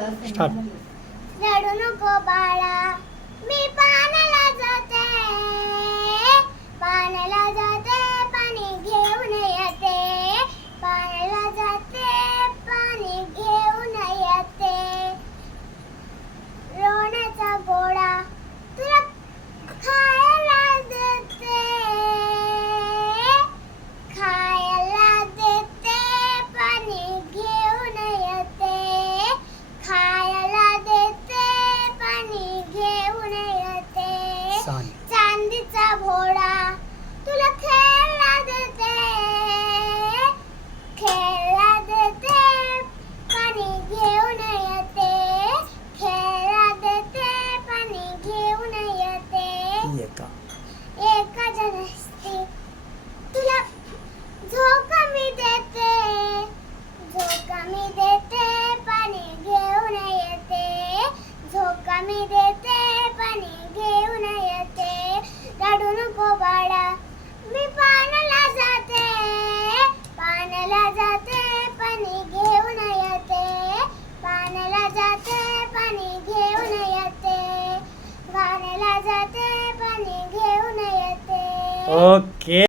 Start. रडू नको बाळा, मी पाण्याला जाते, पाण्याला जाते, पाणी घेऊन येते, पाण्याला जाते, पाणी घेऊन येते. लोण्याचा गोळा तुला खायला देते, खायला देते, पाणी घेऊन येते, खायला देते, पाणी घेऊन येते. चांदीचा घोडा तुला खेळला देते, खेळला देते, पाणी घेऊन येते, खेळला देते, पाणी घेऊन येते. एका जणसती तुला झोका मी देते, झोका मी देते, पाणी घेऊन येते, झोका मी देते, पाणी घेऊन येते. रडू नको बाळा, मी पाण्याला जाते, पाण्याला जाते, पाणी घेऊन येते, पाण्याला जाते, पाणी घेऊन येते, पाण्याला जाते, पाणी घेऊन येते. ओके.